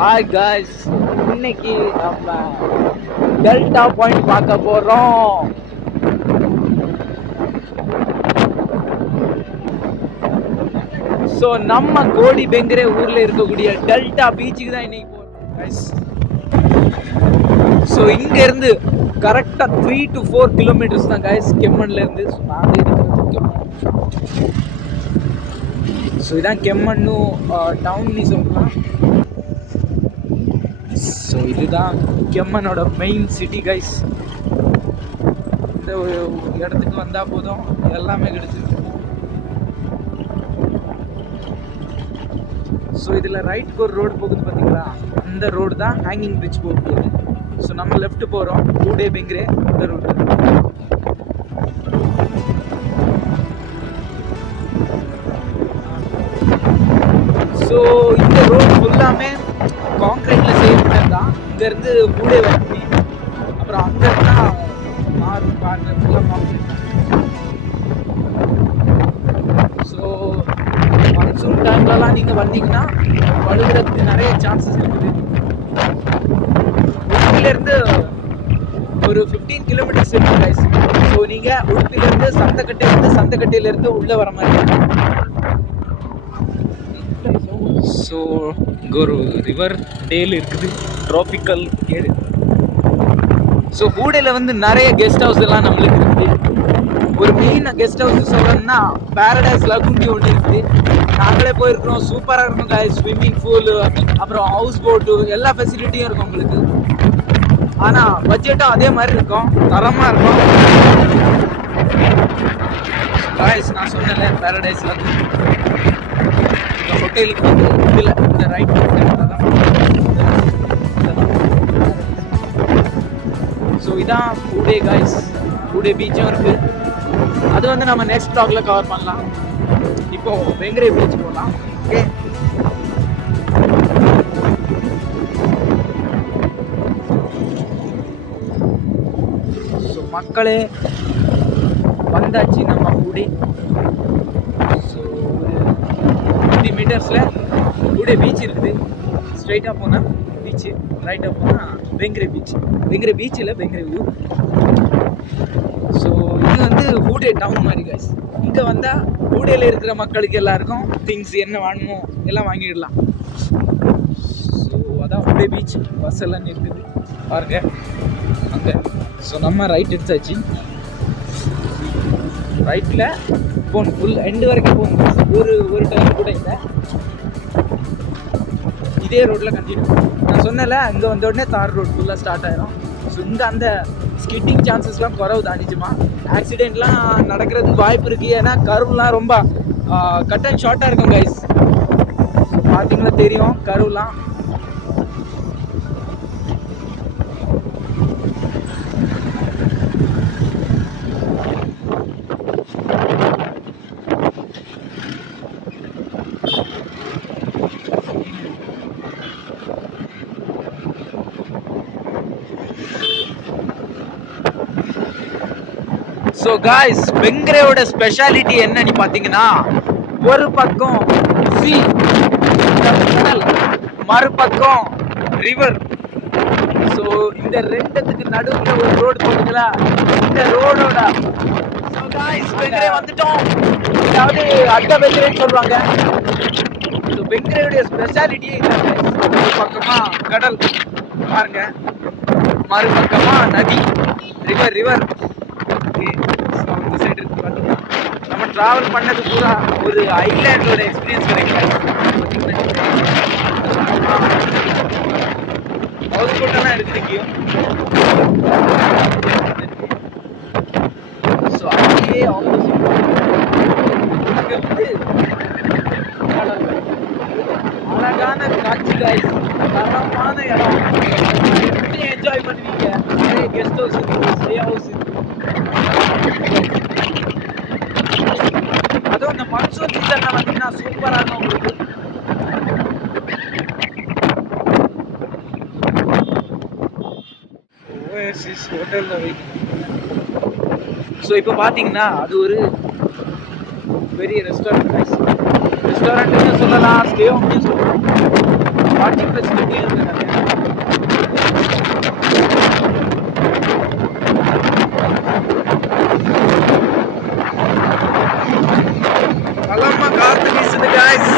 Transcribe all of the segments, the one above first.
Hi guys, இன்னைக்கு நம்ம delta point பார்க்க போறோம். ஸோ நம்ம கோடி பெங்கரே ஊர்ல இருக்கக்கூடிய டெல்டா பீச்சுக்கு தான் இன்னைக்கு போறோம் guys. ஸோ இங்க இருந்து கரெக்டா 3 to 4 கிலோமீட்டர்ஸ் தான் guys கெம்மன்ல இருந்து. ஸோ நாங்கள் இருக்கிறது கெம்மன். ஸோ இதான் கெம்மன்னு டவுன் சொல்லலாம். ஸோ இதுதான் கெம்மனோட மெயின் சிட்டி கைஸ். இந்த இடத்துக்கு வந்தால் போதும் எல்லாமே கிடைச்சிருக்கு. ஸோ இதில் ரைட்டுக்கு ஒரு ரோடு போகுது பார்த்தீங்களா, அந்த ரோடு தான் ஹேங்கிங் பிரிட்ஜ் போகுது. ஸோ நம்ம லெஃப்ட் போகிறோம், கூடே பெங்கரே அந்த ரோடு. ஸோ இந்த ரோடு ஃபுல்லாமே கான்கிரீட்டில் செய்யப்பட்டது தான். இங்கேருந்து கூடே வரப்பி அப்புறம் அங்கே இருந்தால் மாறும் பாருங்க, ஃபுல்லாக கான்கிரீட். ஸோ மான்சூன் டைம்லலாம் நீங்கள் வந்தீங்கன்னா வழுகிறதுக்கு நிறைய சான்சஸ் இருக்குது. உடுப்பிலேருந்து ஒரு 15 கிலோமீட்டர்ஸ் இருக்குது கைஸ். ஸோ நீங்கள் உடுப்பிலேருந்து சந்தக்கட்டையிலேருந்து உள்ளே வர மாதிரி இருக்கும். ஸோ இங்கே ஒரு ரிவர் டேல் இருக்குது, ட்ராபிக்கல் ஏரி. ஸோ கூடையில் வந்து நிறைய கெஸ்ட் ஹவுஸ் எல்லாம் நம்மளுக்கு இருக்குது. ஒரு மெயின் கெஸ்ட் ஹவுஸ் சொல்லணும்னா பேரடைஸ் லகுண்டி ஒன்று இருக்குது. நாங்களே போயிருக்கிறோம், சூப்பராக இருக்கும் guys. ஸ்விம்மிங் பூலு, அப்புறம் ஹவுஸ் போட்டு எல்லா ஃபெசிலிட்டியும் இருக்கும் உங்களுக்கு. ஆனால் பட்ஜெட்டும் அதே மாதிரி இருக்கும், தரமாக இருக்கும் guys. நான் சொன்னேன்ல பேரடைஸ் லகுண்டி. இந்த ஹோட்டலுக்கு வந்து இதில் இந்த ரைட் ஸோ இதான் கூடே காய்ஸ். கூடே பீச்சும் இருக்குது. அது வந்து நம்ம நெக்ஸ்ட் வ்ளாக்ல கவர் பண்ணலாம். இப்போ பெங்கரே பீச் போகலாம். ஓகே, ஸோ மக்களே வந்தாச்சு நம்ம கூடே. ஸோ ஒரு 50 மீட்டர்ஸில் கூடே பீச் இருக்குது. ஸ்ட்ரைட்டாக போனால் பீச்சு, ரைட்டாக போனால் பெங்கரே பீச். பெங்கரே பீச் இல்லை, பெங்கரே ஊர். ஸோ இது வந்து கூடே டவுன் மாதிரி கைஸ். இங்கே வந்தால் கூடையில் இருக்கிற மக்களுக்கு எல்லாருக்கும் திங்ஸ் என்ன வேணுமோ எல்லாம் வாங்கிடலாம். ஸோ அதான் கூடே பீச். பஸ் எல்லாம் இருக்குது பாருங்க அங்கே. ஸோ நம்ம ரைட் எடுத்தாச்சு. ரைட்டில் போகணும், ஃபுல் எண்டு வரைக்கும் போகணும். ஒரு டைம் கூட இல்லை, இதே ரோட்டில் கண்டினியூ. நான் சொன்னல அங்கே வந்த உடனே தார் ரோடு ஃபுல்லாக ஸ்டார்ட் ஆகிடும். ஸோ இங்கே அந்த ஸ்கிட்டிங் சான்சஸ்லாம் குறவு தான். நிஜமாக ஆக்சிடெண்ட்லாம் நடக்கிறதுக்கு வாய்ப்பு இருக்குது. ஏன்னா கருவுலாம் ரொம்ப கட் அண்ட் ஷார்ட்டாக இருக்கும் கைஸ். பார்த்தீங்களா தெரியும் கருவுலாம். ஸோ காய்ஸ், பெங்கரேவோட ஸ்பெஷாலிட்டி என்னன்னு பார்த்தீங்கன்னா, ஒரு பக்கம் சி கடல், மறுபக்கம் ரிவர். ஸோ இந்த ரெண்டுத்துக்கு நடுவில் ஒரு ரோடு போட்டுங்களா, இந்த ரோடோட. ஸோ காய்ஸ், பெங்கரே வந்துட்டோம். அதாவது அட்ட பெங்கரேன்னு சொல்லுவாங்க. ஸோ பெங்கரேவுடைய ஸ்பெஷாலிட்டியே இல்லை கைஸ். ஒரு பக்கமா கடல் பாருங்க, மறுபக்கமா நதி, ரிவர். இந்த சைடு இருக்கு பார்த்தீங்கன்னா நம்ம ட்ராவல் பண்ணது பூரா ஒரு ஐலாண்டோட எக்ஸ்பீரியன்ஸ் கிடைக்கும். ஹவுஸ் போட்டெல்லாம் இருக்குது இங்கேயும். ஸோ அப்படியே இங்கே வந்து அழகான காட்சி காய்ஸ், தரமான இடம். எப்படி என்ஜாய் பண்ணுவீங்க. நிறைய கெஸ்ட் ஹவுஸ் இருக்குது, ஸ்டே ஹவுஸ் இருக்குது. அதுவும் இந்த மான்சூன் சீசன்ல பார்த்தீங்கன்னா சூப்பராக இருக்கும் உங்களுக்கு. ஓஎஸ்எஸ் ஹோட்டலில் வெயிட். ஸோ இப்போ பார்த்தீங்கன்னா அது ஒரு பெரிய ரெஸ்டாரண்ட். ரெஸ்டாரண்ட்னு சொல்லலாம், ஸ்டே ஹோம்னு சொல்லலாம், வாட்சிங் ஃபெசிலிட்டியும் இருக்குது நிறைய. பலமா காத்து வீசுது guys.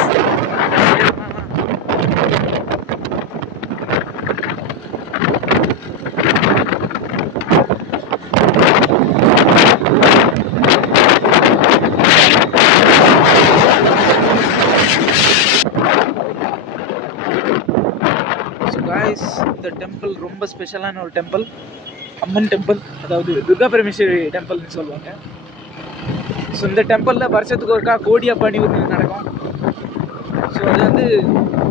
இந்த டெம்பிள் ரொம்ப ஸ்பெஷலான ஒரு டெம்பிள், அம்மன் டெம்பிள், அதாவது துர்கா பரமேஸ்வரி டெம்பிள்னு சொல்லுவாங்க. ஸோ இந்த டெம்பிளில் வருஷத்துக்கு ஒருக்கா கோடி பணி ஒன்று நடக்கும். ஸோ அது வந்து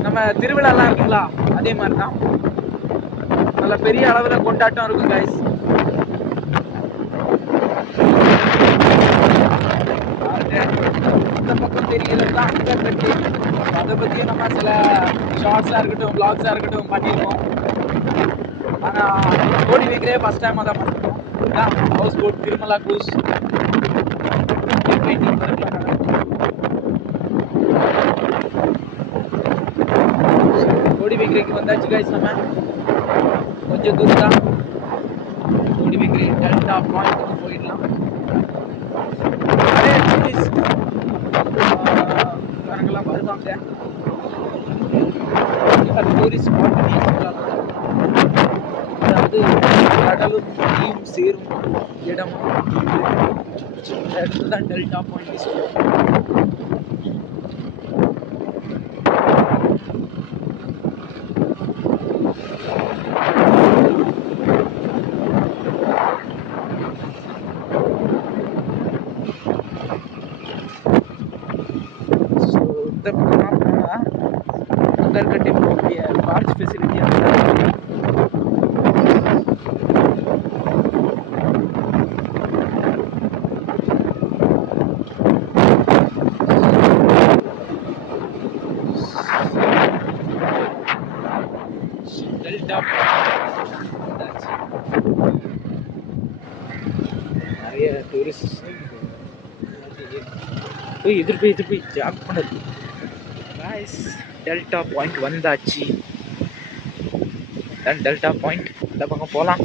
நம்ம திருவிழாலாம் இருக்குங்களா அதே மாதிரி தான், நல்ல பெரிய அளவில் கொண்டாட்டம் இருக்கும் guys. இந்த பக்கம் தெரியல அங்கர்கட்டி, அதை பற்றியும் நம்ம சில ஷார்ட்ஸாக இருக்கட்டும் வ்ளாக்ஸாக இருக்கட்டும் பண்ணியிருக்கோம். ஆனால் கோடி வைக்கிறே ஃபஸ்ட் டைமாக தான் பண்ணியிருக்கோம். ஹவுஸ் போட் திருமலா க்ரூஸ் கோடி வைக்கிறதுக்கு வந்தாச்சு guys. நம்ம கொஞ்சம் தூரம் தான் கோடி வைக்கிறேன், டெல்டா பாயிண்ட் போயிடலாம். நிறைய டூரிஸ்ட் காரங்கெல்லாம் வருவாங்க. அது டூரிஸ்ட் ஸ்பாட்னு சொல்லலாம். அதாவது கடலும் நதியும் சேரும் இடம், இந்த இடத்துல தான் டெல்டா பாயிண்ட் சொல்லுவாங்க. இந்த பக்கமாக போனால் அங்கர்கட்டி போகக்கூடிய பார்ச் ஃபெசிலிட்டி டெல்டா நிறைய டூரிஸ்ட் போய் எதிர்ப்பு ஜாக் பண்ணுது guys. டெல்டா பாயிண்ட் வந்தாச்சு, தான் டெல்டா பாயிண்ட். இந்த பக்கம் போகலாம்.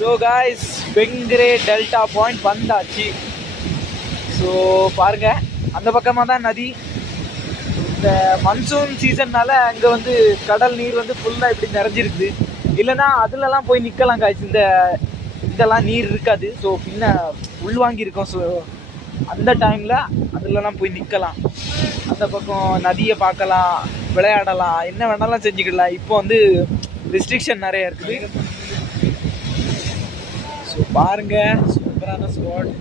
ஸோ guys, வெங்கரே டெல்டா பாயிண்ட் வந்தாச்சு. ஸோ பாருங்கள், அந்த பக்கமாக தான் நதி. இந்த மன்சூன் சீசன்னால அங்கே வந்து கடல் நீர் வந்து ஃபுல்லாக இப்படி நிறைஞ்சிருக்குது. இல்லைன்னா அதுலலாம் போய் நிற்கலாம் guys. இதெல்லாம் நீர் இருக்காது. ஸோ பின்ன உள்வாங்கியிருக்கோம். ஸோ அந்த டைமில் அதுலலாம் போய் நிற்கலாம். அந்த பக்கம் நதியை பார்க்கலாம், விளையாடலாம், என்ன வேணாலும் செஞ்சுக்கலாம். இப்போ வந்து ரெஸ்ட்ரிக்ஷன் நிறைய இருக்குது. ஸோ பாருங்கள், சூப்பரான ஸ்பாட்.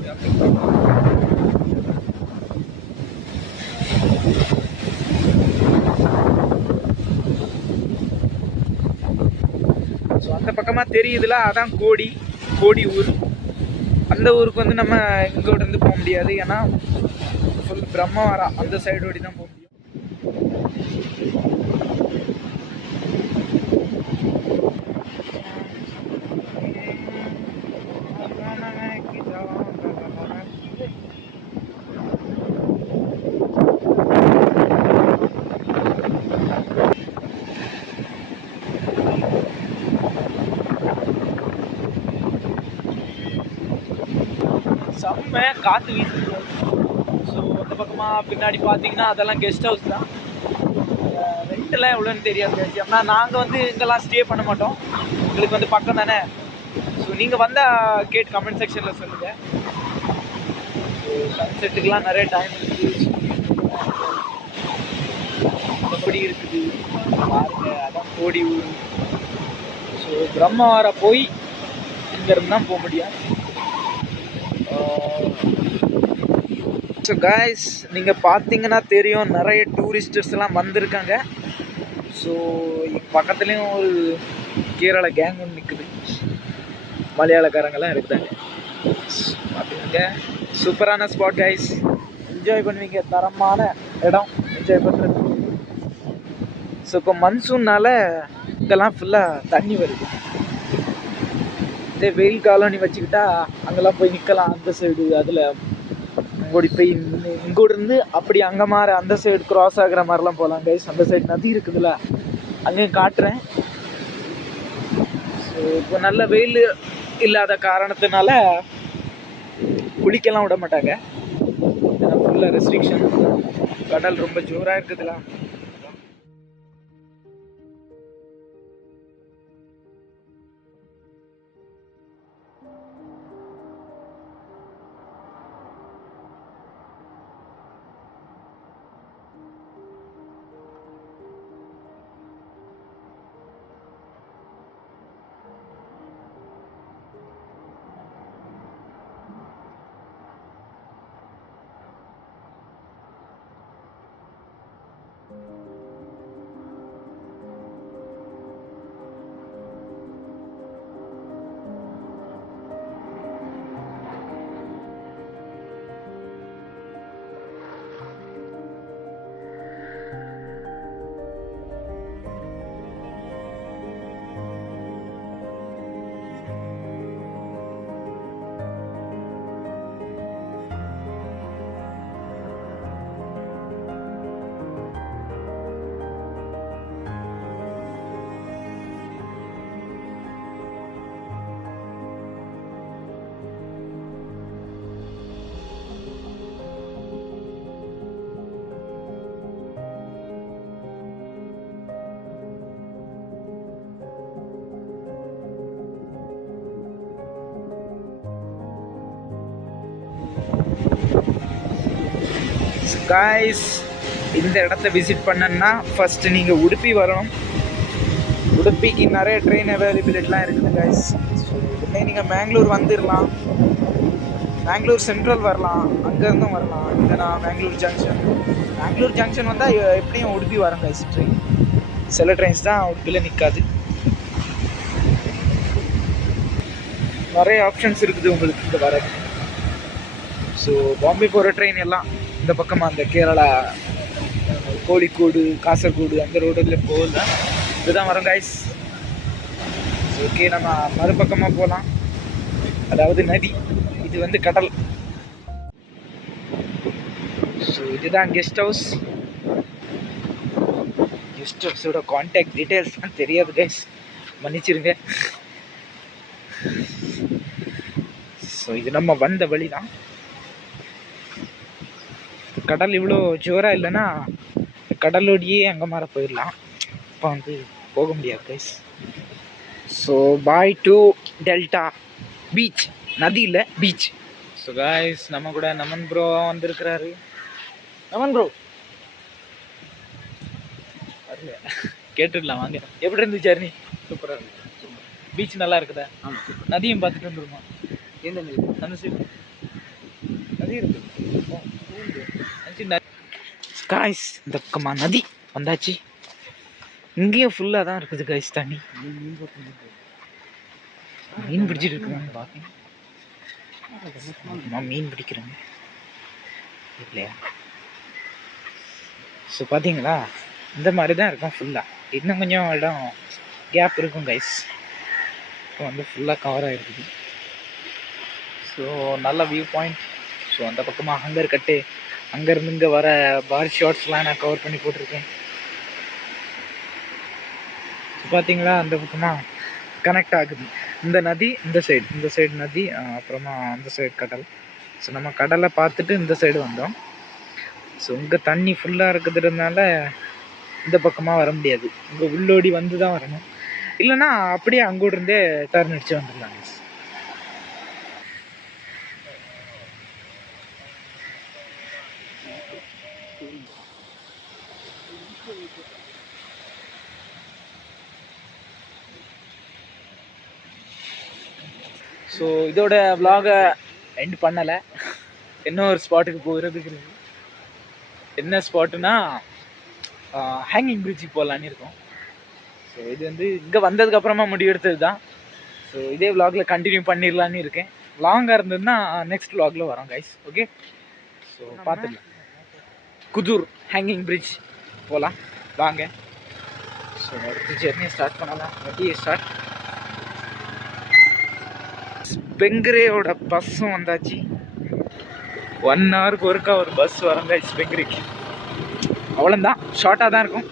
ஸோ அந்த பக்கமாக தெரியுதுல, அதான் கோடி ஊர். அந்த ஊருக்கு வந்து நம்ம இங்கோட இருந்து போக முடியாது, ஏன்னா ஃபுல் பிரம்மவாரா அந்த சைடோடி தான் போக முடியும். செம்ம காற்று வீசுது. ஸோ அந்த பக்கமாக பின்னாடி பார்த்தீங்கன்னா அதெல்லாம் கெஸ்ட் ஹவுஸ் தான். ரெண்டெல்லாம் எவ்வளோன்னு தெரியாது. ஏன்னா நாங்கள் வந்து இங்கெல்லாம் ஸ்டே பண்ண மாட்டோம், எங்களுக்கு வந்து பக்கம் தானே. ஸோ நீங்கள் வந்தால் கேட்டு கமெண்ட் செக்ஷனில் சொல்லுங்கள். ஸோ சன்செட்டுக்கெலாம் நிறைய டைம் இருக்குது, அப்படி இருக்குது பாருங்கள். அதான் கோடி ஊர். ஸோ பிரம்மவாரா போய் இங்கேருந்து தான் போக முடியும். ஸோ காய்ஸ், நீங்கள் பார்த்தீங்கன்னா தெரியும், நிறைய டூரிஸ்டர்ஸ்லாம் வந்திருக்காங்க. ஸோ பக்கத்துலேயும் ஒரு கேரளா கேங் ஒன்று நிற்குது, மலையாளக்காரங்கெல்லாம் இருக்குதாங்க. அப்படிங்க சூப்பரான ஸ்பாட் கைஸ், என்ஜாய் பண்ணுவீங்க. தரமான இடம் என்ஜாய் பண்ணுறது. ஸோ இப்போ மன்சூன்னால இங்கெல்லாம் ஃபுல்லாக தண்ணி வருது. இதே வெயில் காலனி வச்சுக்கிட்டா அங்கெல்லாம் போய் நிற்கலாம். அந்த சைடு அதில் ஓடி போய் இங்கோடு இருந்து அப்படி அங்கே மாற அந்த சைடு க்ராஸ் ஆகிற மாதிரிலாம் போகலாம் கைஸ். அந்த சைடு நதி இருக்குதுல்ல, அங்கேயும் காட்டுறேன். ஸோ இப்போ நல்ல வெயில் இல்லாத காரணத்தினால குளிக்கலாம் விட மாட்டாங்க. ஃபுல்லாக ரெஸ்ட்ரிக்ஷன். கடல் ரொம்ப ஜோராக இருக்குதுல்ல. காய்ஸ், இந்த இடத்த விசிட் பண்ணணுன்னா ஃபஸ்ட்டு நீங்கள் உடுப்பி வரணும். உடுப்பிக்கு நிறைய ட்ரெயின் அவைலபிலிட்டிலாம் இருக்குது காய்ஸ். ஸோ இதுமே நீங்கள் மேங்களூர் வந்துடலாம். மேங்களூர் சென்ட்ரல் வரலாம், அங்கேருந்தும் வரலாம். இல்லைனா மேங்களூர் ஜங்ஷன் வந்தால் எப்படியும் உடுப்பி வரேன் காய்ஸ் ட்ரெயின். சில ட்ரெயின்ஸ் தான் உடுப்பியில் நிற்காது. நிறைய ஆப்ஷன்ஸ் இருக்குது உங்களுக்கு இங்கே வர. ஸோ பாம்பே போகிற ட்ரெயின் எல்லாம் இந்த பக்கமாக அந்த கேரளா, கோழிக்கோடு, காசர்கோடு அந்த ரோடில் போகல. இதுதான் வரும் காய்ஸ். ஓகே, நம்ம மறுபக்கமாக போகலாம். அதாவது நதி, இது வந்து கடல். ஸோ இதுதான் கெஸ்ட் ஹவுஸ். கெஸ்ட் ஹவுஸோட கான்டாக்ட் டீட்டெயில்ஸ்லாம் தெரியாது கைஸ், மன்னிச்சிருங்க. ஸோ இது நம்ம வந்த வழி தான். கடல் இவ்வளோ ஜோராக இல்லைன்னா கடலோடியே அங்கே மாற போயிடலாம். இப்போ வந்து போக முடியாது guys. So bye to delta beach, நதி இல்லை பீச். ஸோ காய்ஸ், நம்ம கூட நமன் ப்ரோ வந்திருக்கிறாரு. நமன் ப்ரோ வரல, கேட்டுடலாம் வாங்க. எப்படி இருந்துச்சு ஜர்னி? சூப்பராக இருந்துச்சு. பீச் நல்லா இருக்குதா? நதியும் பார்த்துட்டு வந்துருமா? எந்த நதி? அந்த சைடு நதி இருக்குது. காய்ஸ், இந்த பக்கமா நதி வந்தாச்சு. இங்கேயும் ஃபுல்லாக தான் இருக்குது காய்ஸ் தண்ணி. மீன் பிடிச்சிட்டு இருக்குறாங்க பார்க்க. மீன் பிடிக்கிறாங்க இல்லையா? ஸோ பார்த்தீங்களா, இந்த மாதிரி தான் இருக்கும் ஃபுல்லாக. இன்னும் கொஞ்சம் இடம் கேப் இருக்கும் கைஸ். இப்போ வந்து ஃபுல்லாக கவர் ஆகிருக்குது. ஸோ நல்ல வியூ பாயிண்ட். ஸோ அந்த பக்கமாக ஹங்கர் கட்டு, அங்கேருந்து இங்கே வர பார் ஷாட்ஸ்லாம் நான் கவர் பண்ணி போட்டிருக்கேன். பார்த்தீங்களா, அந்த பக்கமாக கனெக்ட் ஆகுது இந்த நதி. இந்த சைடு நதி, அப்புறமா அந்த சைடு கடல். ஸோ நம்ம கடலை பார்த்துட்டு இந்த சைடு வந்தோம். ஸோ இங்கே தண்ணி ஃபுல்லாக இருக்கிறதுனால இந்த பக்கமாக வர முடியாது. இங்கே உள்ளோடி வந்து தான் வரணும். இல்லைன்னா அப்படியே அங்கோடு இருந்தே டர்ன் அடித்து வந்துடலாங்க. ஸோ இதோட விலாகை எண்ட் பண்ணலை. இன்னொரு ஸ்பாட்டுக்கு போகிறதுக்கு இருக்குது. என்ன ஸ்பாட்டுனா ஹேங்கிங் பிரிட்ஜுக்கு போகலான்னு இருக்கோம். ஸோ இது வந்து இங்கே வந்ததுக்கப்புறமா முடிவெடுத்தது தான். ஸோ இதே விலாகில் கண்டினியூ பண்ணிடலான்னு இருக்கேன். லாங்காக இருந்ததுன்னா நெக்ஸ்ட் vlogல வரோம் கைஸ். ஓகே, ஸோ பார்த்துக்கலாம். குதூர் ஹேங்கிங் பிரிட்ஜ் போகலாம் வாங்க. ஸோ அடுத்த ஜெர்னி ஸ்டார்ட் பண்ணலாம். வண்டியை ஸ்டார்ட். பெங்கரேயோட பஸ்ஸும் வந்தாச்சு. 1 ஹவருக்கு ஒருக்கா ஒரு பஸ் வரும் கைஸ் பெங்கரிக்கு. அவ்வளோதான், ஷார்ட்டாக தான் இருக்கும்.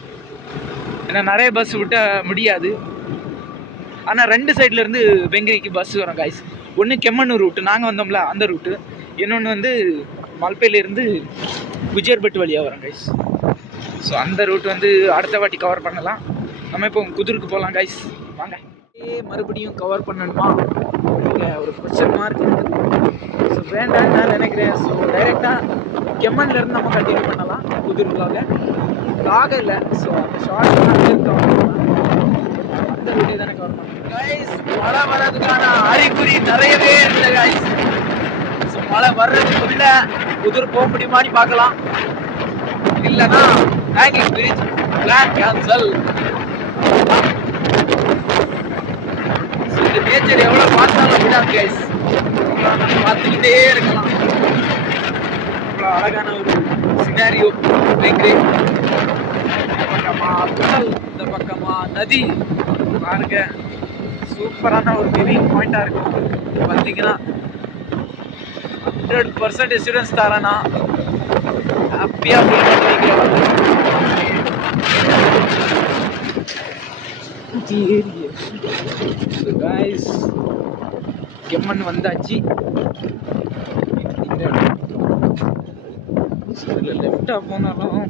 ஏன்னா நிறைய பஸ் விட்ட முடியாது. ஆனால் 2 சைட்லேருந்து பெங்கரிக்கு பஸ் வரும் கைஸ். ஒன்று கெம்மண்ணூர் ரூட்டு, நாங்கள் வந்தோம்ல அந்த ரூட்டு. இன்னொன்று வந்து மல்பேலேருந்து குஜேர்பட்டு வழியாக வரும் கைஸ். ஸோ அந்த ரூட் வந்து அடுத்த வாட்டி கவர் பண்ணலாம். நம்ம இப்போ குதூருக்கு போகலாம் கைஸ் வாங்க. மறுபடியும் கவர் பண்ணணுமா ஒரு கொஸ்டின் மார்க் இருக்குது. ஸோ வேண்டாம் நான் நினைக்கிறேன். ஸோ டைரெக்டாக கெம்மன்லேருந்து நம்ம கண்டினியூ பண்ணலாம் குதூருக்குள்ளாக. லாக இல்லை, ஸோ அந்த ஷார்ட் அந்த ரூட்டே தானே கவர் பண்ணலாம் கைஸ். மழை வர்றதுக்கான அறிகுறி நிறையவே இருக்குது கைஸ். ஸோ மழை வர்றதுக்குள்ள குதூர் போக முடியுமான்னு பார்க்கலாம். இல்லைன்னா ஹேங்கிங் பிரிட்ஜ் பிளான் கேன்சல். இந்த நேச்சர் எவ்வளோ பார்த்தாலும் விடாது கைஸ், பார்த்துக்கிட்டே இருக்கலாம். அவ்வளோ அழகான ஒரு சினாரியோ. இந்த பக்கமா புனல், இந்த பக்கமா நதி பாருங்க. சூப்பரான ஒரு வியூவிங் பாயிண்டாக இருக்கும். பார்த்தீங்கன்னா 100% ஸ்டூடெண்ட்ஸ் தரேன்னா ஹாப்பியாக ஃபீல் பண்ணுவீங்க. கைஸ் கெம்மன் வந்தாச்சு. லெஃப்டாக போனாலும்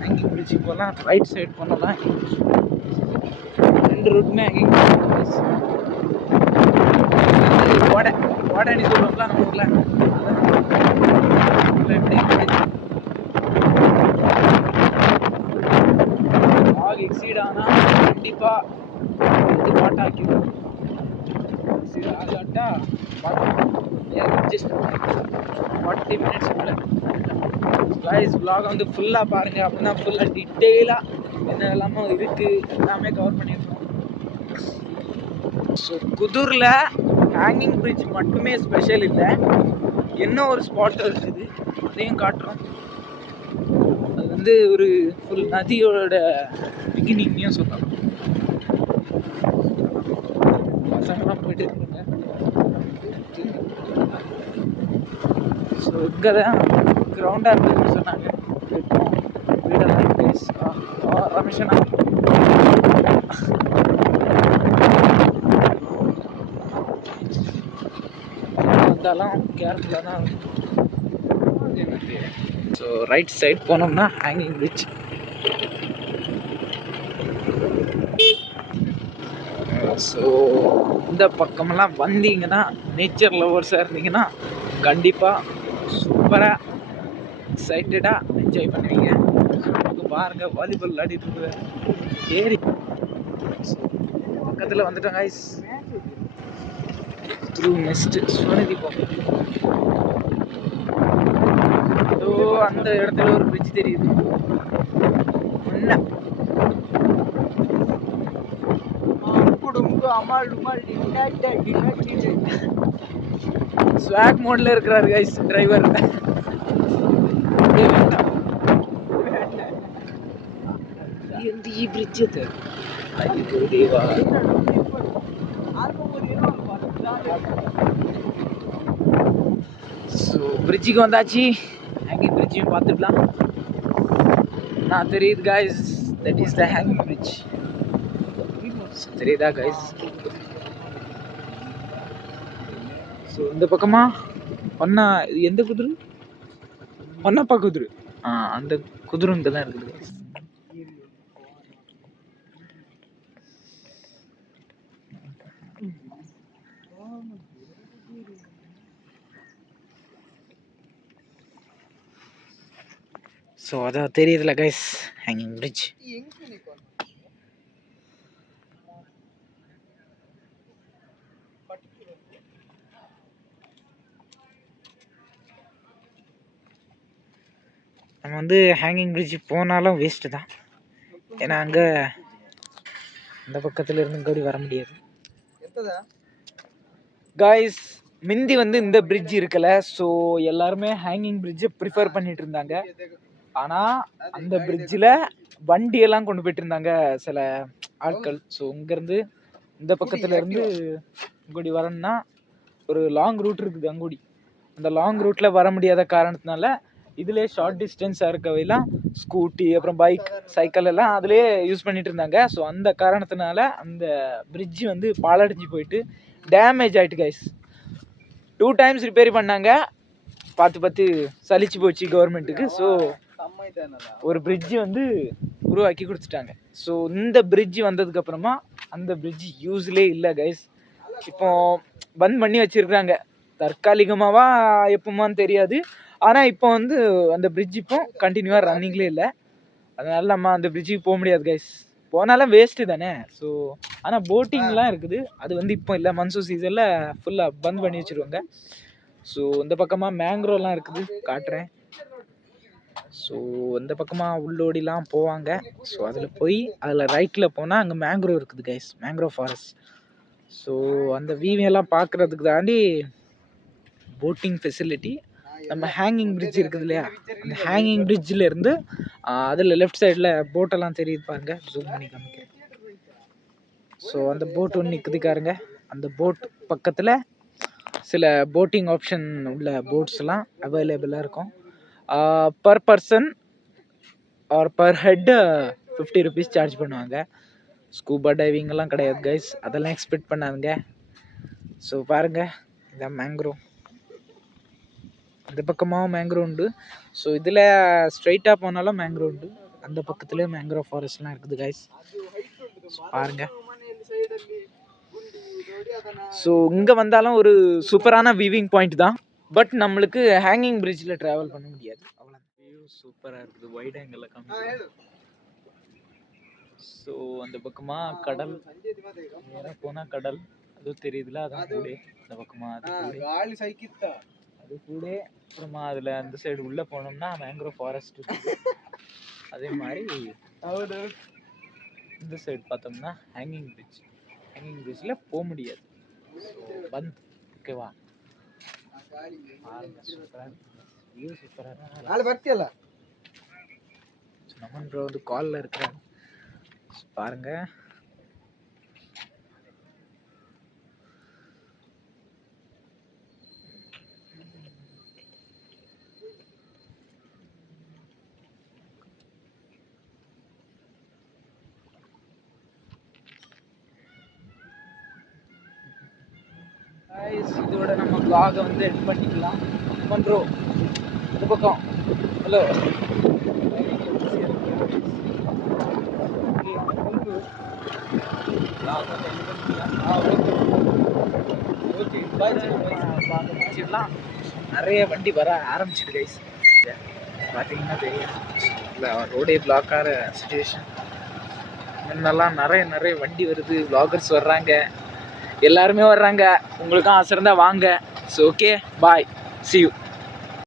ஹேங்கிங் பிரிட்ஜ் போகலாம், ரைட் சைடு போனாலும் 2 ரூட்டுமே ஹேங்கிங் பிரிட்ஜ். ஓடனி சொல்லுவோம்ல நம்ம ஊரில். லாக் எக்ஸீட் ஆனால் கண்டிப்பாக இது பாட்டாக்கிடும். எக்ஸீட் ஆகாட்டா ஜஸ்ட் 40 மினிட்ஸ்க்குள்ள. கைஸ் vlog வந்து ஃபுல்லாக பாருங்கள், அப்படின்னா ஃபுல்லாக டீட்டெயிலாக என்ன எல்லாமே இருக்குது எல்லாமே கவர் பண்ணியிருக்கோம். ஸோ குதூரில் ஹேங்கிங் பிரிட்ஜ் மட்டுமே ஸ்பெஷல் இல்லை, என்ன ஒரு ஸ்பாட் இருக்குது அதையும் காட்டுறோம். அது வந்து ஒரு ஃபுல் நதியோட பிகினிங்கையும் சொல்லலாம். பசங்களாம் போயிட்டு இருக்காங்க. ஸோ இங்கே தான் கிரவுண்டாக இருக்குதுன்னு சொன்னாங்க. வீடெல்லாம் பிளேஸ் ரமேஷனா வந்தாலும் கேர்ஃபுல்லாக தான். ஸோ ரைட் சைட் போனோம்னா ஹேங்கிங் பிரிட்ஜ். ஸோ இந்த பக்கமெல்லாம் வந்தீங்கன்னா நேச்சர் லவர்ஸாக இருந்தீங்கன்னா கண்டிப்பாக சூப்பராக எக்ஸைட்டடாக என்ஜாய் பண்ணுவீங்க. பாருங்கள் வாலிபால் விளையாடிட்டு இருக்குது ஏரி பக்கத்தில் வந்துட்டோம் கைஸ். த்ரூ நெக்ஸ்ட் சுவனதி போகும். அந்த இடத்துல ஒரு பிரிட்ஜ் தெரியுது. ஸ்வாக் மோட்ல இருக்கிறாரு கைஸ் டிரைவர். பிரிட்ஜ் தேவா. ஸோ பிரிட்ஜுக்கு வந்தாச்சு. ஹேங்கிங் பிரிட்ஜையும் பார்த்துக்கலாம். நான் தெரியுது guys, that is the hanging bridge. தெரியுதா கைஸ்? ஸோ இந்த பக்கமா ஒன்னா இது எந்த குதிரை? ஒன்னப்பா குதிரை. அந்த குதிரை இங்கே தான் இருக்குது கைஸ். ஸோ அதான் தெரியுதுல கைஸ் ஹேங்கிங் பிரிட்ஜ். நம்ம வந்து ஹேங்கிங் பிரிட்ஜ் போனாலும் வேஸ்ட்டு தான். ஏன்னா அங்கே இந்த பக்கத்தில் இருந்து இங்கே வர முடியாது கைஸ். மிந்தி வந்து இந்த பிரிட்ஜ் இருக்கல, ஸோ எல்லாருமே ஹேங்கிங் பிரிட்ஜை ப்ரிஃபர் பண்ணிட்டு இருந்தாங்க. ஆனால் அந்த பிரிட்ஜில் வண்டியெல்லாம் கொண்டு போயிட்டு இருந்தாங்க சில ஆட்கள். ஸோ இங்கேருந்து இந்த பக்கத்துல இருந்து அங்குடி வரணும்னா ஒரு லாங் ரூட் இருக்குது அங்குடி. அந்த லாங் ரூட்டில் வர முடியாத காரணத்தினால இதிலே ஷார்ட் டிஸ்டன்ஸாக இருக்கவையெல்லாம் ஸ்கூட்டி அப்புறம் பைக் சைக்கிள் எல்லாம் அதிலே யூஸ் பண்ணிட்டு இருந்தாங்க. ஸோ அந்த காரணத்தினால அந்த பிரிட்ஜ் வந்து பாழடைஞ்சு போயிட்டு டேமேஜ் ஆகிட்டு கைஸ். 2 times ரிப்பேர் பண்ணாங்க. பார்த்து சலிச்சு போச்சு கவர்மெண்ட்டுக்கு. ஸோ ஒரு பிரிட்ஜ் வந்து உருவாக்கி கொடுத்துட்டாங்க. ஸோ இந்த பிரிட்ஜ் வந்ததுக்கப்புறமா அந்த பிரிட்ஜ் யூஸ்லே இல்லை கைஸ். இப்போ பந்த் பண்ணி வச்சுருக்குறாங்க தற்காலிகமாவா எப்போமான்னு தெரியாது. ஆனால் இப்போ வந்து அந்த பிரிட்ஜ் இப்போ கண்டினியூவாக ரன்னிங்லேயே இல்லை. அதனால நம்ம அந்த பிரிட்ஜுக்கு போக முடியாது கைஸ். போனாலும் வேஸ்ட்டு தானே. ஸோ ஆனால் போட்டிங்லாம் இருக்குது, அது வந்து இப்போ இல்லை. மன்சூன் சீசனில் ஃபுல்லாக பந்த் பண்ணி வச்சுருவாங்க. ஸோ இந்த பக்கமாக மேங்க்ரோவ்லாம் இருக்குது, காட்டுறேன். ஸோ இந்த பக்கமாக உள்ளோடிலாம் போவாங்க. ஸோ அதில் போய் அதில் ரைட்டில் போனால் அங்கே மேங்க்ரோவ் இருக்குது கைஸ், மேங்க்ரோவ் ஃபாரஸ்ட். ஸோ அந்த வீவையெல்லாம் பார்க்குறதுக்கு தாண்டி போட்டிங் ஃபெசிலிட்டி. நம்ம ஹேங்கிங் பிரிட்ஜ் இருக்குது இல்லையா, அந்த ஹேங்கிங் பிரிட்ஜில் இருந்து அதில் லெஃப்ட் சைடில் போட்டெல்லாம் தெரியுது பாருங்க, ஜூம் பண்ணி காமிக்கிறேன். ஸோ அந்த போட் ஒன்று நிற்குதுக்காருங்க. அந்த போட் பக்கத்தில் சில போட்டிங் ஆப்ஷன் உள்ள போட்ஸ்லாம் அவைலபிளாக இருக்கும். Per person or per head 50 rupees charge பண்ணுவாங்க. ஸ்கூபா டைவிங்கெல்லாம் கிடையாது கைஸ், அதெல்லாம் எக்ஸ்பெக்ட் பண்ணாதுங்க. ஸோ பாருங்கள், இதான் மேங்க்ரோவ். அந்த பக்கமாக மேங்க்ரோவ் உண்டு. ஸோ இதில் ஸ்ட்ரைட்டாக போனாலும் மேங்க்ரோவ் உண்டு. அந்த பக்கத்துலேயே மேங்க்ரோவ் ஃபாரஸ்ட்லாம் இருக்குது கைஸ், பாருங்கள். ஸோ இங்கே வந்தாலும் ஒரு சூப்பரான வியூவிங் பாயிண்ட் தான். பட் நம்மளுக்கு ஹேங்கிங் பிரிட்ஜில் ட்ராவல் பண்ண முடியாது. அவ்வளோ வியூ சூப்பராக இருக்குது, வைட் ஆங்கிளில் காமிக்கிறேன். ஸோ அந்த பக்கமாக கடல், நேராக போனால் கடல் அதுவும் தெரியுதுல, அதான் கூட. அந்த பக்கமாக அது கூட. அப்புறமா அதில் அந்த சைடு உள்ளே போனோம்னா மேங்க்ரோவ் ஃபாரஸ்ட் இருக்குது. அதே மாதிரி இந்த சைடு பார்த்தோம்னா ஹேங்கிங் பிரிட்ஜ். ஹேங்கிங் பிரிட்ஜில் போக முடியாது, ஸோ பந்த். ஓகேவா, சூப்பராக வியூ, சூப்பராக. நமன் ப்ரோ வந்து காலில் இருக்கிறாங்க பாருங்க. இதோட நம்ம vlog-ஐ வந்து எண்ட் பண்ணிக்கலாம். நமன் ப்ரோ இந்த பக்கம், ஹலோ. நிறைய வண்டி வர ஆரம்பிச்சிட்டு கைஸ், பார்த்தீங்கன்னா தெரியும். ரோடே பிளாக் ஆகிற சுச்சுவேஷன். முன்னெல்லாம் நிறைய வண்டி வருது, vloggers வர்றாங்க, எல்லாருமே வர்றாங்க. உங்களுக்கும் ஆசை இருந்தால் வாங்க. So okay, bye, see you.